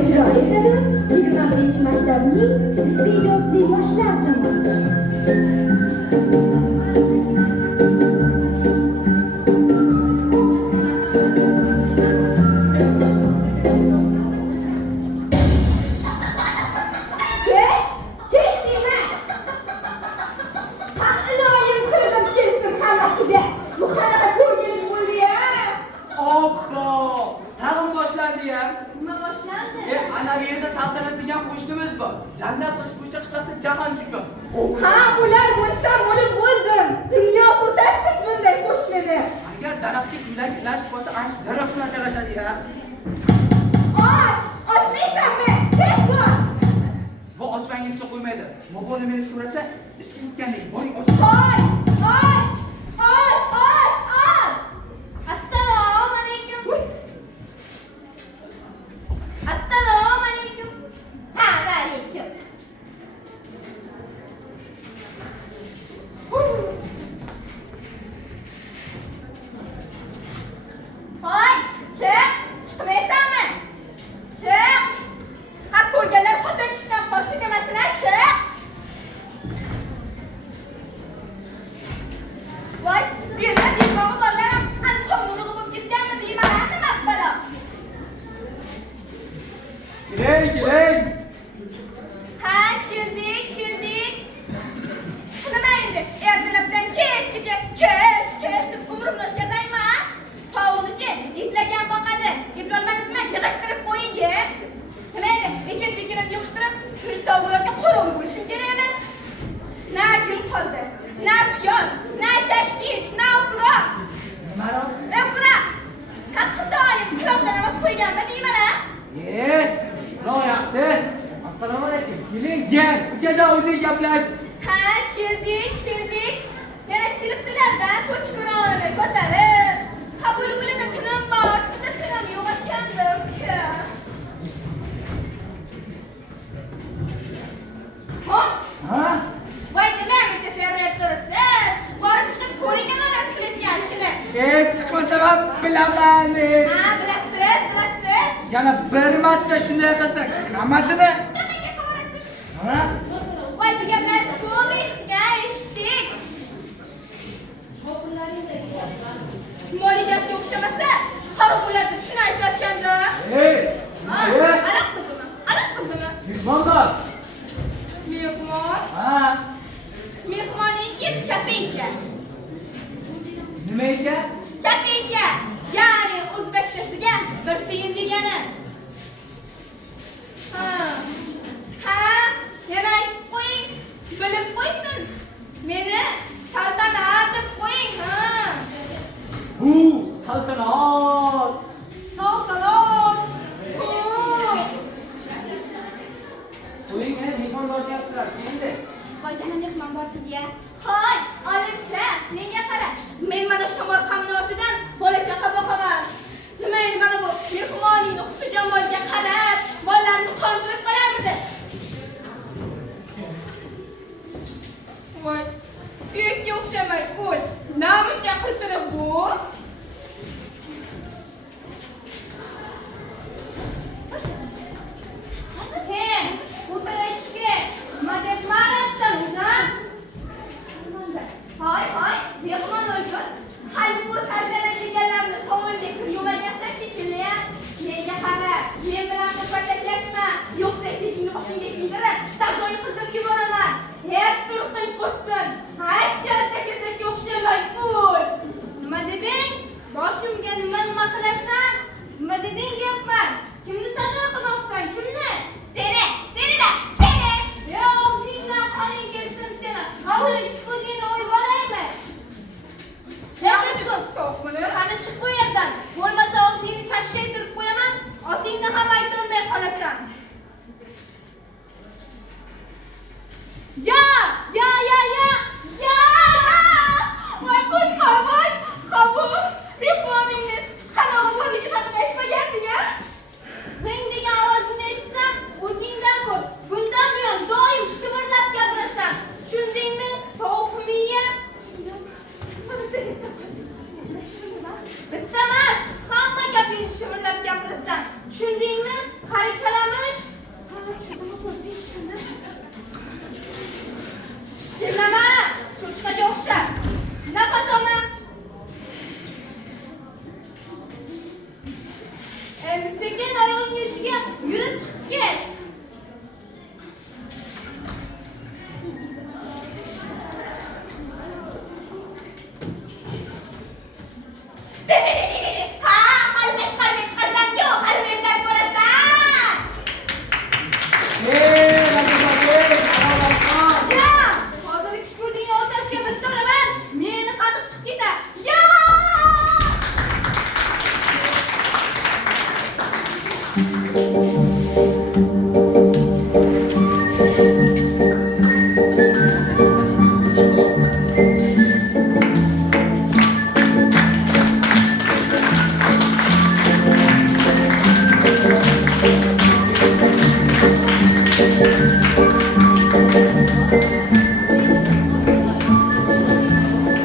ijro etadi 21-maktabning iste'dodli yoshlar jamoasi. Janjal qilish bo'yicha qishloqda jahon chempiyoni. Ha, ular bo'lsa bo'lib bo'ldim. Dunyo ko'tarsin bunday qo'shmani. Agar daraxtga kuylab ilashib qolsa, ana shu daraxt bilan talashadi ya. Ochmaysanmi? Tez bo'l. Bu ochmangizcha qo'ymaydi. Mobodo meni so'rasa, ishga ketgandek, boring och. Assalomu alaykum. Assalomu alaykum. Ha, alaykum. Hoy, chiq. Chiqmaysanmi? Chiq. Ha, ko'rganlar xotin kishdan qochdi demasina, chiq. Voy, birlar yig'ovi borlar ham anqovni bo'lib ketganmi deyman, nima balo? Keling. Ha, keldik. Nima endi? Ertalabdan kechgacha kesh deb umrimni o'tkazayman. Tovuqchi iplagan boqadi. Iplolmadingizmi? Yig'ishtirib qo'ying-a. Nima endi? Ekin-tekinib yig'ishtirib, shu tovuqlarga qo'rg'on bo'lishim kerakmi? Na gul qoldi, na piyoz, na kashkich, na uquroq. Nimaroq? Uquroq. Ha, xudoyim, quloqdan olib qo'yganmi deyman-a? Xudo yaxshi. Assalomu alaykum. Keling, gel. Ukajon o'zingiz gaplash. Ha, keldik. Yana kelibdilar-da, ko'chko'ronni ko'tarib. Ha, bo'luvida tunim bor, sizda tunim yo'q ekandim. Ha? Voy, nima buncha serrayib turibsiz? Borib chiqib ko'ring-a, rost qilayotgan ishini. Chiqmasam ham bilaman. Ha, bilasiz. Yana bir marta shunday qilsak, hammasini. Nimaga qavarasiz? Ha? Voy, bu gaplarni ko'p eshitdik. Moliga o'xshamasa, xarob bo'ladi, shuni aytayotganda. Alaq qildimi? Mehmondor. Mehmon? Ha? Mehmoningiz chapeyka. Nima ekan? Chapeyka. Ya'ni o'zbekchasiga bir tiyin degani. Ha, yana aytib qo'ying, bilib qo'ysin. Meni saltanat deb qo'ying, ha. Bu saltanat. Qo'ying, mehmondor gaplar, endi. Voy, yana mehmon bor dedi-ya. Hoy, olimcha, menga qara. Men mana shu marqamning ortidan bola chaqa boqaman. Nima endi mana bu mehmonning husni jamoliga qarab, bolalarni qondirib qolarmidi? Voy, suyakka o'xshamay qo'l. Namuncha qiltirib bu? Sen, o'tirishga nima deb ma'rayapsan o'zan? Hoy, mehmon o'lgur. Hali bu sarjana deganlarni sovunga kir yumagansan shekilli-ya. Menga qara, men bilan ko'rpachaklashma. Yo'qsa etigingni boshingga kiydirib, savdoyi qildirib yuboraman. Turqing qo'rqsin. Hay, kalta kesakka o'xshamay qo'y. Nima deding? Thank you.